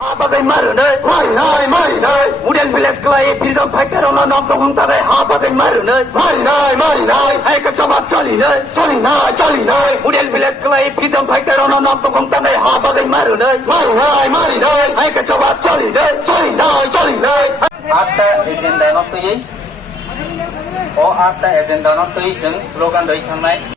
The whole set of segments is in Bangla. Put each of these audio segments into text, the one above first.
Habagai marunai, marinai, Mudel village clay, freedom fighter on an of the Huntarai, Habagai marunai, marinai, I can come up Jolinai, Mudel village clay, freedom fighter on an of the Huntarai, Habagai marunai, marinai, I can come up Jolinai. After agenda not to ye, or after agenda not to ye, slogan the night.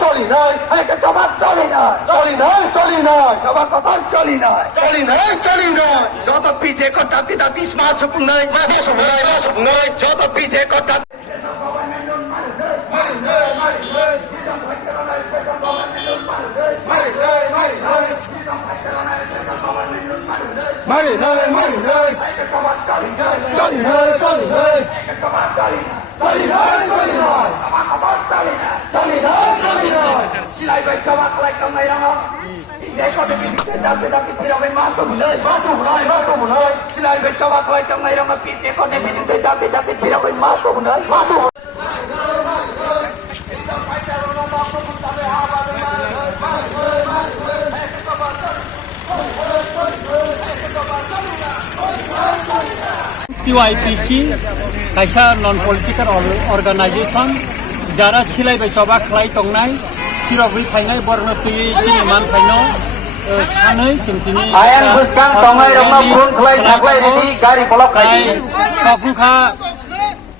Jolinai, I can come up Jolinai, come up Jolinai, Jota Pise Kotati Smart Supunai, Jota Pise Kotati. Silai baik coba kelai kamai orang. Ini kau tapi piramid masuk mulai. Silai baik coba kelai kamai orang. Ini kau tapi piramid masuk mulai. PYPC kaisa non-political organization jara silai bai coba khlai tongnai khirogui phainai borno tui chini man phaino sanai sintini Ayang buskang tongai rama phun khlai thaklai redi gari bolok kai kapungkha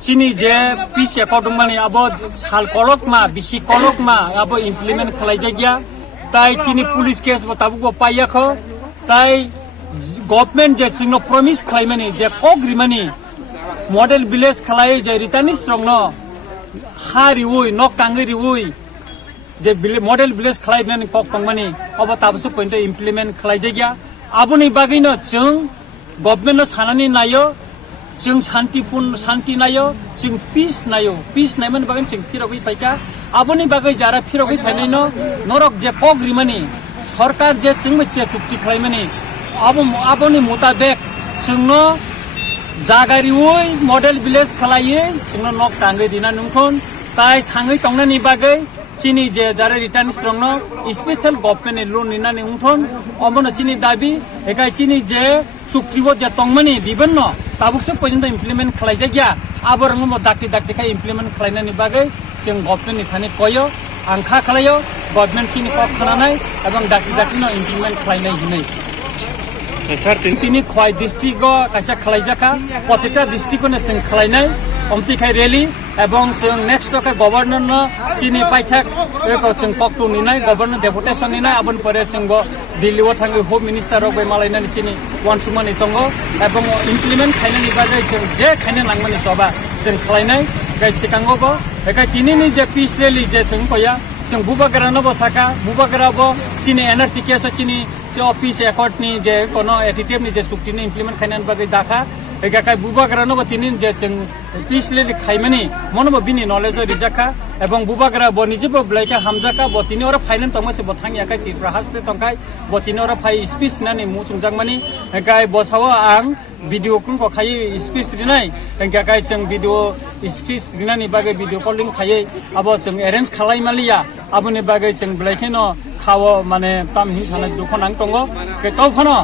chini je pise kodungmani abo sal kolokma bisi kolokma abo implement khlai jagya tai chini police case botabugo paiyakho tai government je singno promise khlaimani je kogrimani model village khlai je ritani strong no hari ui nok tangri ui je model village khlai nani kok tongmani obo tabsu point implement khlai jagya abuni bagino chung government no sanani nayo chung shanti nayo chung peace naiman bagin chung phirogui paika abuni bagai jara phirogui phainai no norok je kogrimani sarkar je chungme che chukti khlaimani aboni mutabek chungno jagari ui model village khlaiye chungno nok tangri dina nungkhon tai thangai tongnani bagai chini je jara return strongno special government loan nina nungkhon omono chini dabi ekai chini je sukribo je tongmani bibonno tabukse porjonto implement khlaijagya abormo dakti khai implement khlainani bagai chung government ni thani koyo angkha khlayo government chini kok khananai ebong dakti no implement khlainai hinai তিনি খয় ডিস্ট্রিক্ট কাইসা খালাইজাকা প্রত্যেকটা ডিস্ট্রিক্টনে जों খালাইনাই অমতিখাই রেলি এবং जों নেক্সট কা গভর্নর ন চিনি পাইথাক এको जों ককটু নিনাই গভর্নর ডেপুটেশন নিনাই আবন পরে जों দিল্লিও থাঙ্গি হোম মিনিস্টার রক মালাইনানি চিনি ওয়ানসুমানি তঙ্গ এবং ইমপ্লিমেন্ট খাইনানি বাজাই जों যে খাইনা নাংমানি জবা जों খালাইনাই গাই সিকাঙ্গবো একাই তিনিনি যে পিস রেলি যে जों কয়া जों बुबाग्रानबो साका बुबाग्राबो चिनी एनआरसी केस चिनी जो ऑफिस एकॉर्ड नि जे कोनो एटीटीएम नि जे चुक्ति नि इमप्लिमेंट खाइनान बागै दाखा एगाकाय बुबाग्रानबो तिनि जे जों पिसले खाइमानि मनबो बिनि नलेज रिजाखा एवं बुबाग्रा बो निजेबो ब्लाइका हामजाका बो तिनि अर फाइनान तमसे बो थांग याकाय तिफ्रा हासते तंकाय बो तिनि अर फाइ स्पीच नानि मु सुंजांमानि एगाय बसाव आं भिडिअ कुनखौ खाइ स्पीच दिनाय एगाकाय जों भिडिअ स्पीच दिनानि बागै भिडिअ कलिं खायै आबो जों अरेन्ज खालायमालिया आबुनि बागै जों ब्लाइखेनो खावो माने ताम हिंसाना दुखनां दंगो केतौफनो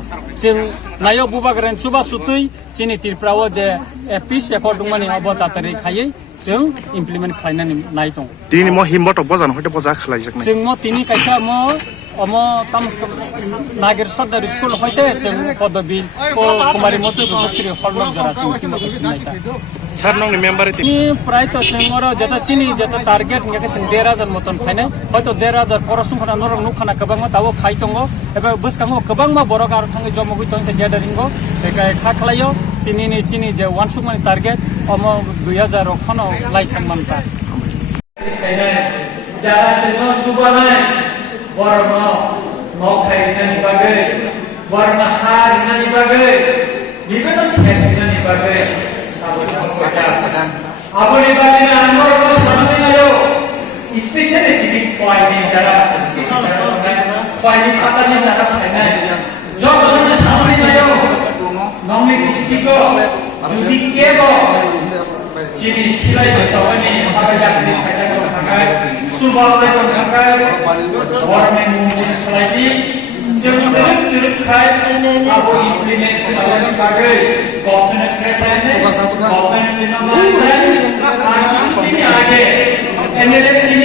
जों नायो बुबाग्रान सुबा सुतै चिनि तिरफ्राव जे एपिस एकर्डुंमानि अब तातारि खायै जों इमप्लिमेन्ट खालायनानै नाय दं दिनै म हिमबट बजान हयतो बजा खालायजाकनाय जों म तिनि कायसा म अमो ताम नागिर सदर स्कुल हयते जों पदबि कुमारी मते बचरि हरलक जरा जों तिमो नायता सार नंनि मेम्बार नि प्राय तो जोंर जता चिनि जता टार्गेट ngake जों 10000 मतन फाइनाय हयतो 10000 परसुं खना नरक नुखाना गोबांमा दाबो फाइ दंगो एबा बुसकांगो गोबांमा बरक आरो थाङै जमगै दं गेदारिंगो एकाय खाखलायो तिनिनि चिनि जे वानसुमानि टार्गेट अमो 2000 खनो लाइथांमानता जारा जोंनो जुबानाय बरनो Nokhainani bagai, warna harinani bagai, বিভিন্ন সেদিনানি bagai, আপনি বাদিনা আমার সামনে নাও, স্পেশালি যদি পয়েন্ট যারা পয়েন্ট পাতানি যারা ফাইনাল, যতজন সামনে নাও, নংনি ডিস্ট্রিক্ট যদি কেগো চিনি সিলাই তবনি হাজারনি ফাইনাল থাকায় সুবালে থাকায় গভর্নমেন্ট মুভিস খাইদি जों खाय आबो इम्प्लिमेंट खालामनो थाखाय गभर्नमेंट प्रेसायने गभर्नमेंट सिनेमा आगे आगे एनएलएफनि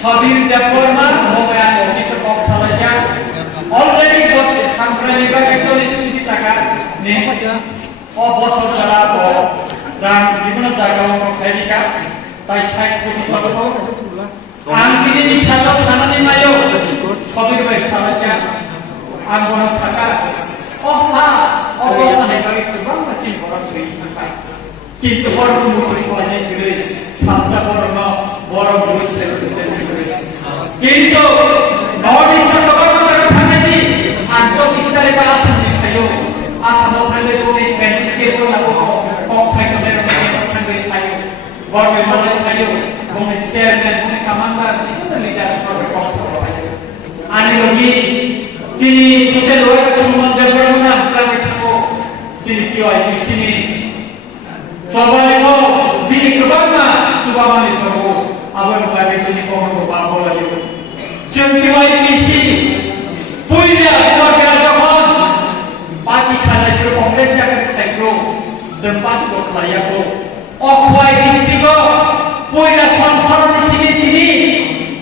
छबि डेफर्मा मोबाइल अफिसर बक्स सालाया अलरेडी खामफ्रानि बागै 40 টাকা ने অবসর যারা রান বিভিন্ন জায়গায় খাইদিকা তাই 60 কোটি টাকা आंनि निसानो सानानि मायो छबिर बाय सालाया आंगोना साका अहा अबस्थानि बागै गोबां मानसि बरम गैयै थाखाय किन्तु बरम मुखरि खालामनाय गैयै सानजा बरम बुसले किन्तु नर्थ इस्टआव गोबां जायगा थांनायनि आंजो बिस्तारै बा आसामनि थायो आसामाव थांनाय गनै ट्रेनिं केबो लाबो अक्साइडनि थांनाय थायो गभर्नमेन्टनि थायो गनै चेयारमेन गनै कमान्डार बिदिनो लिडार थायो आनि लगी Sini kita luar semua development plan itu, sini QIPC ni, coba lemo bini kebanyakan coba mana itu, awal mulai sini kau bawa lagi. Sini QIPC, punya keluarga Jokowi, parti kanan itu Kongres yang terkro, sempat itu saya ko, Okwai district ko, punya sponsor di sini ini,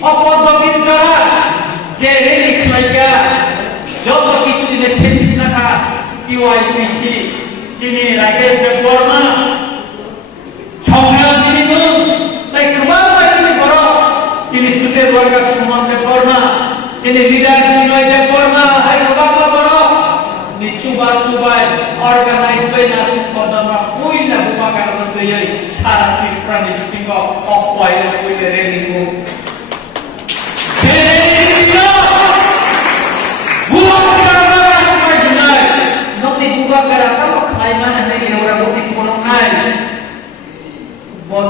apa dominara, jadi kelaya. যত কিছু দিনে সেদিন টাকা কিউআইপিসি চিনি রাকেশ দেববর্মা সংগ্রাম তিনি তাই গোবাং বাসী বড় চিনি সুদের বর্গা সুমন দেববর্মা চিনি লিডার বিনয় দেববর্মা হাই গোবাং বড় নিচুবা সুবাই অর্গানাইজ বাই নাসিক কদমা কইলা গোবাং কারণ তৈরি সারা ত্রিপুরানি সিংহ অপয়লে কইলে রেলিংও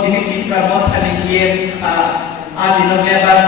Ini kita mau tadi kian adi nogeban